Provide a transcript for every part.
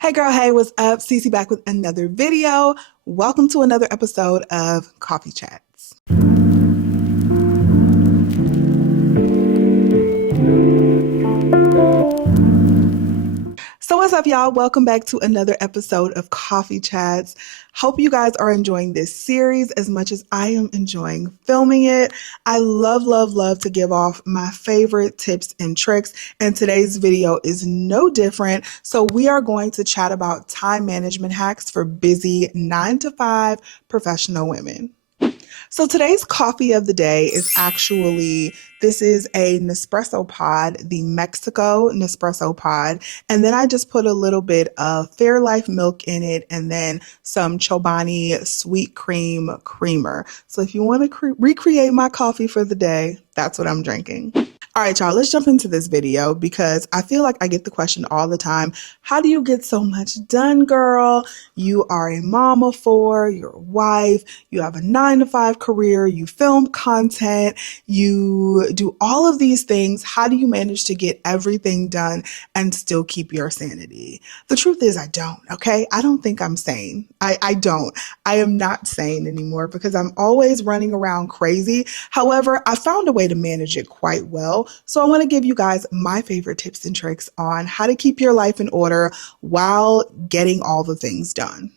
Hey girl, hey, what's up? Cece back with another video. Welcome to another episode of Coffee Chats. So what's up, y'all? Welcome back to another episode of Coffee Chats. Hope you guys are enjoying this series as much as I am enjoying filming it. I love to give off my favorite tips and tricks, and today's video is no different. So we are going to chat about time management hacks for busy 9-to-5 professional women. So today's coffee of the day is this is a Nespresso pod, the Mexico Nespresso pod. And then I just put a little bit of Fairlife milk in it and then some Chobani sweet cream creamer. So if you want to recreate my coffee for the day, that's what I'm drinking. All right, y'all, let's jump into this video because I feel like I get the question all the time. How do you get so much done, girl? You are a mom of 4, you're a wife, you have a 9-to-5 career, you film content, you do all of these things. How do you manage to get everything done and still keep your sanity? The truth is I don't, okay? I don't think I'm sane. I don't. I am not sane anymore because I'm always running around crazy. However, I found a way to manage it quite well. So I want to give you guys my favorite tips and tricks on how to keep your life in order while getting all the things done.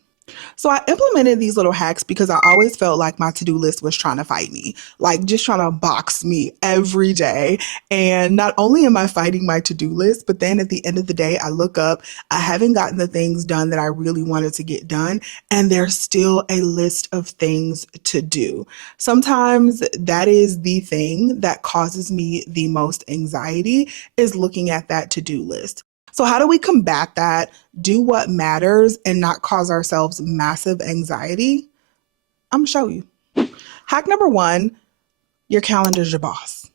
So I implemented these little hacks because I always felt like my to-do list was trying to fight me, like just trying to box me every day. And not only am I fighting my to-do list, but then at the end of the day, I look up, I haven't gotten the things done that I really wanted to get done, and there's still a list of things to do. Sometimes that is the thing that causes me the most anxiety, is looking at that to-do list. So how do we combat that, do what matters, and not cause ourselves massive anxiety? I'm gonna show you. Hack number 1, your calendar's your boss.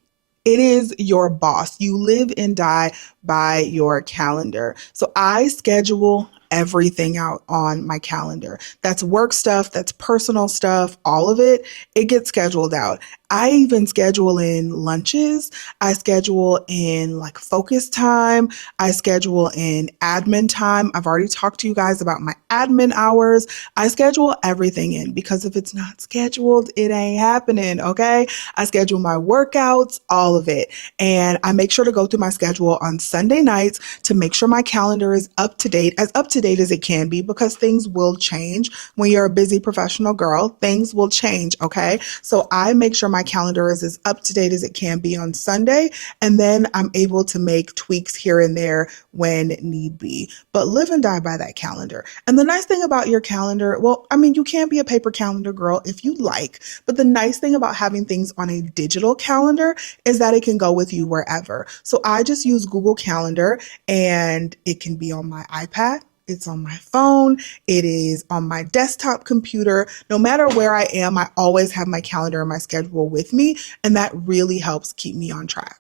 It is your boss. You live and die by your calendar. So I schedule everything out on my calendar. That's work stuff, that's personal stuff, all of it. It gets scheduled out. I even schedule in lunches. I schedule in like focus time. I schedule in admin time. I've already talked to you guys about my admin hours. I schedule everything in because if it's not scheduled, it ain't happening, okay? I schedule my workouts, all of it. And I make sure to go through my schedule on Sunday nights to make sure my calendar is up to date as it can be, because things will change. When you're a busy professional girl, things will change, okay? So I make sure my calendar is as up to date as it can be on Sunday, and then I'm able to make tweaks here and there when need be. But live and die by that calendar. And the nice thing about your calendar, well, I mean, you can be a paper calendar girl if you like, but the nice thing about having things on a digital calendar is that it can go with you wherever. So I just use Google Calendar, and it can be on my iPad. It's on my phone. It is on my desktop computer. No matter where I am, I always have my calendar and my schedule with me, and that really helps keep me on track.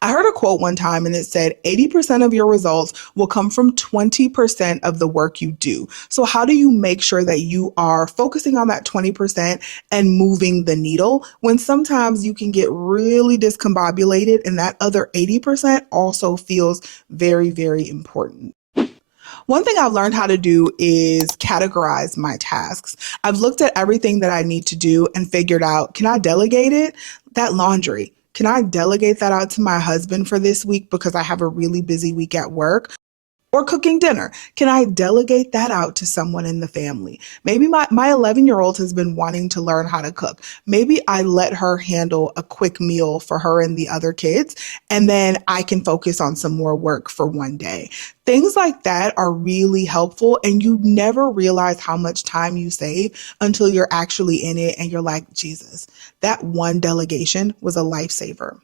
I heard a quote one time and it said 80% of your results will come from 20% of the work you do. So how do you make sure that you are focusing on that 20% and moving the needle when sometimes you can get really discombobulated and that other 80% also feels very important? One thing I've learned how to do is categorize my tasks. I've looked at everything that I need to do and figured out, can I delegate it? That laundry, can I delegate that out to my husband for this week because I have a really busy week at work? Or cooking dinner, can I delegate that out to someone in the family? Maybe my 11-year-old has been wanting to learn how to cook. Maybe I let her handle a quick meal for her and the other kids, and then I can focus on some more work for one day. Things like that are really helpful, and you never realize how much time you save until you're actually in it and you're like, Jesus, that one delegation was a lifesaver.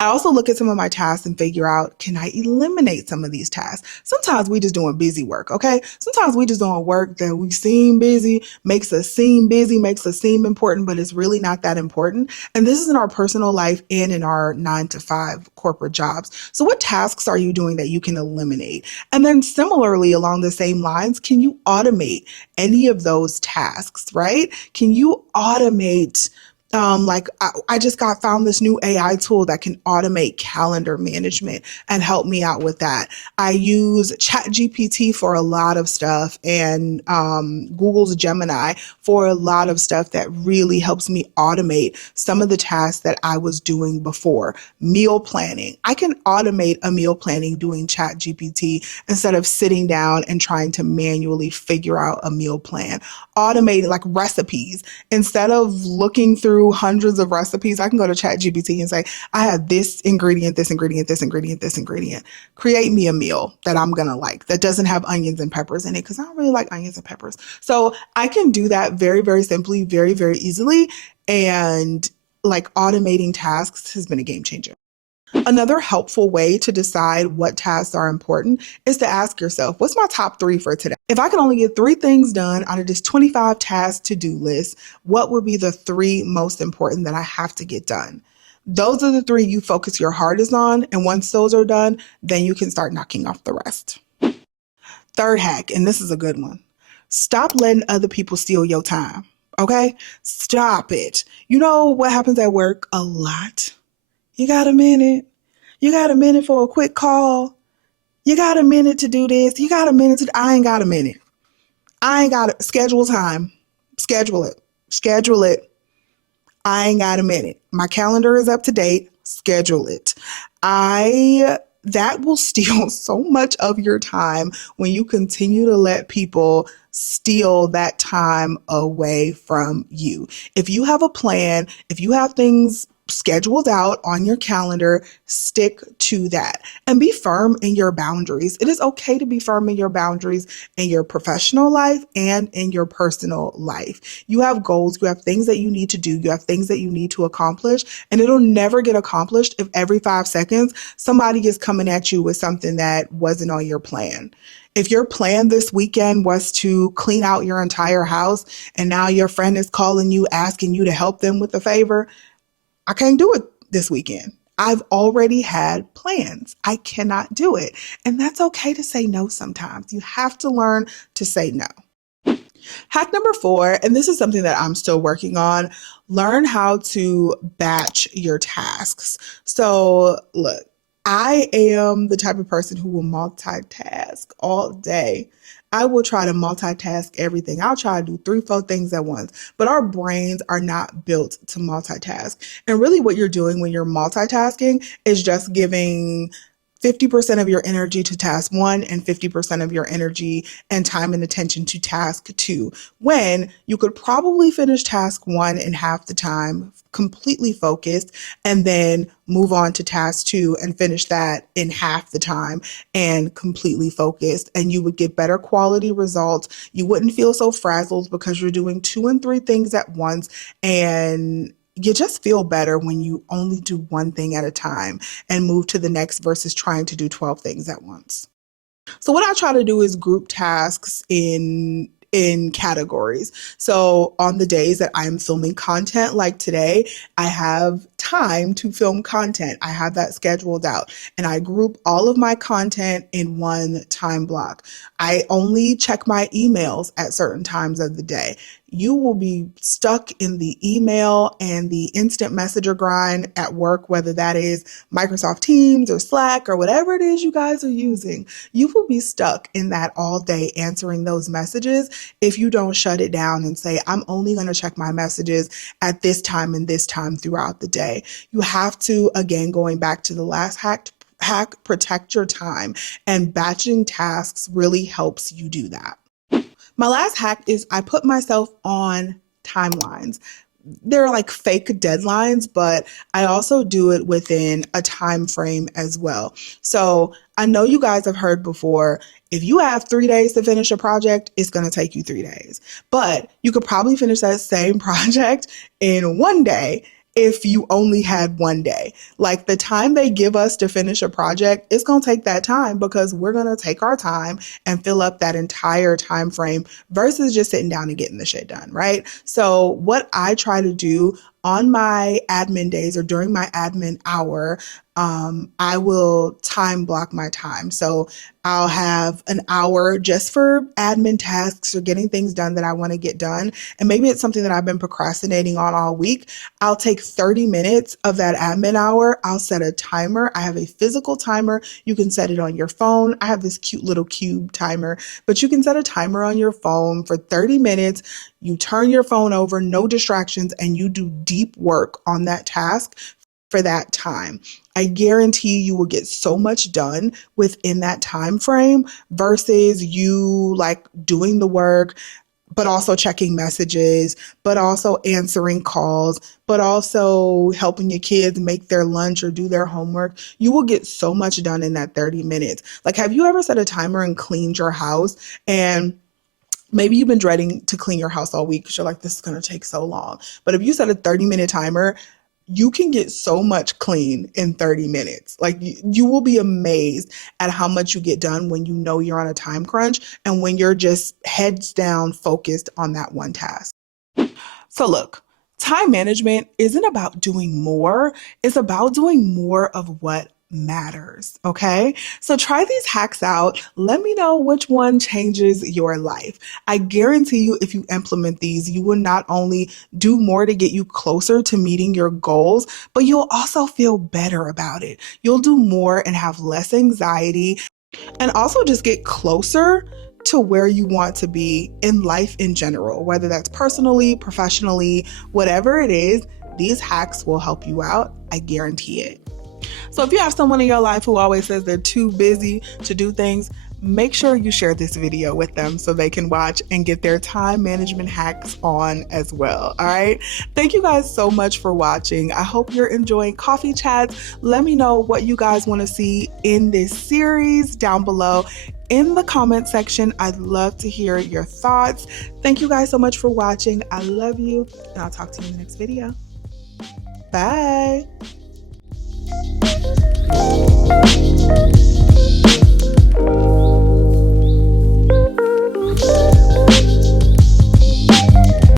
I also look at some of my tasks and figure out, can I eliminate some of these tasks? Sometimes we just doing busy work, okay? Sometimes we just doing work that we seem busy, makes us seem busy, makes us seem important, but it's really not that important. And this is in our personal life and in our 9-to-5 corporate jobs. So what tasks are you doing that you can eliminate? And then similarly, along the same lines, can you automate any of those tasks, right? Can you automate I just got found this new AI tool that can automate calendar management and help me out with that. I use ChatGPT for a lot of stuff and Google's Gemini for a lot of stuff that really helps me automate some of the tasks that I was doing before. Meal planning. I can automate a meal planning doing ChatGPT instead of sitting down and trying to manually figure out a meal plan. Automating like recipes. Instead of looking through hundreds of recipes, I can go to ChatGPT and say, I have this ingredient, this ingredient, this ingredient, this ingredient. Create me a meal that I'm going to like that doesn't have onions and peppers in it because I don't really like onions and peppers. So I can do that very, very simply, very, very easily. And like automating tasks has been a game changer. Another helpful way to decide what tasks are important is to ask yourself, what's my top 3 for today? If I can only get 3 things done out of this 25 task to-do list, what would be the 3 most important that I have to get done? Those are the 3 you focus your hardest on, and once those are done, then you can start knocking off the rest. Third hack, and this is a good one. Stop letting other people steal your time, okay? Stop it. You know what happens at work a lot? You got a minute? You got a minute for a quick call? You got a minute to do this? You got a minute to... I ain't got a minute. I ain't got it. Schedule time. Schedule it. Schedule it. I ain't got a minute. My calendar is up to date. Schedule it. That will steal so much of your time when you continue to let people steal that time away from you. If you have a plan, if you have things scheduled out on your calendar, stick to that and be firm in your boundaries. It is okay to be firm in your boundaries in your professional life and in your personal life. You have goals, you have things that you need to do, you have things that you need to accomplish, and it'll never get accomplished if every 5 seconds somebody is coming at you with something that wasn't on your plan. If your plan this weekend was to clean out your entire house and now your friend is calling you asking you to help them with a favor, I can't do it this weekend. I've already had plans. I cannot do it. And that's okay to say no sometimes. You have to learn to say no. Hack number 4, and this is something that I'm still working on, learn how to batch your tasks. So look, I am the type of person who will multitask all day. I will try to multitask everything. I'll try to do 3, 4 things at once, but our brains are not built to multitask. And really what you're doing when you're multitasking is just giving 50% of your energy to task 1 and 50% of your energy and time and attention to task 2, when you could probably finish task 1 in half the time, completely focused, and then move on to task 2 and finish that in half the time and completely focused. And you would get better quality results. You wouldn't feel so frazzled because you're doing 2 and 3 things at once, and you just feel better when you only do 1 thing at a time and move to the next versus trying to do 12 things at once. So what I try to do is group tasks in categories. So on the days that I'm filming content like today, I have time to film content. I have that scheduled out and I group all of my content in 1 time block. I only check my emails at certain times of the day. You will be stuck in the email and the instant messenger grind at work, whether that is Microsoft Teams or Slack or whatever it is you guys are using. You will be stuck in that all day answering those messages if you don't shut it down and say, I'm only going to check my messages at this time and this time throughout the day. You have to, again, going back to the last hack, protect your time, and batching tasks really helps you do that. My last hack is I put myself on timelines. They're like fake deadlines, but I also do it within a time frame as well. So I know you guys have heard before, if you have 3 days to finish a project, it's going to take you 3 days. But you could probably finish that same project in 1 day if you only had 1 day. Like the time they give us to finish a project, it's going to take that time because we're going to take our time and fill up that entire time frame versus just sitting down and getting the shit done, right? So what I try to do on my admin days or during my admin hour, I will time block my time. So I'll have an hour just for admin tasks or getting things done that I want to get done. And maybe it's something that I've been procrastinating on all week. I'll take 30 minutes of that admin hour. I'll set a timer. I have a physical timer. You can set it on your phone. I have this cute little cube timer, but you can set a timer on your phone for 30 minutes. You turn your phone over, no distractions, and you do deep work on that task for that time. I guarantee you will get so much done within that time frame versus you like doing the work, but also checking messages, but also answering calls, but also helping your kids make their lunch or do their homework. You will get so much done in that 30 minutes. Like, have you ever set a timer and cleaned your house and maybe you've been dreading to clean your house all week because you're like, this is going to take so long. But if you set a 30-minute timer, you can get so much clean in 30 minutes. Like you will be amazed at how much you get done when you know you're on a time crunch and when you're just heads down focused on that one task. So look, time management isn't about doing more, it's about doing more of what matters. Okay. So try these hacks out. Let me know which one changes your life. I guarantee you, if you implement these, you will not only do more to get you closer to meeting your goals, but you'll also feel better about it. You'll do more and have less anxiety and also just get closer to where you want to be in life in general, whether that's personally, professionally, whatever it is. These hacks will help you out. I guarantee it. So if you have someone in your life who always says they're too busy to do things, make sure you share this video with them so they can watch and get their time management hacks on as well. All right. Thank you guys so much for watching. I hope you're enjoying Coffee Chats. Let me know what you guys want to see in this series down below in the comment section. I'd love to hear your thoughts. Thank you guys so much for watching. I love you, and I'll talk to you in the next video. Bye.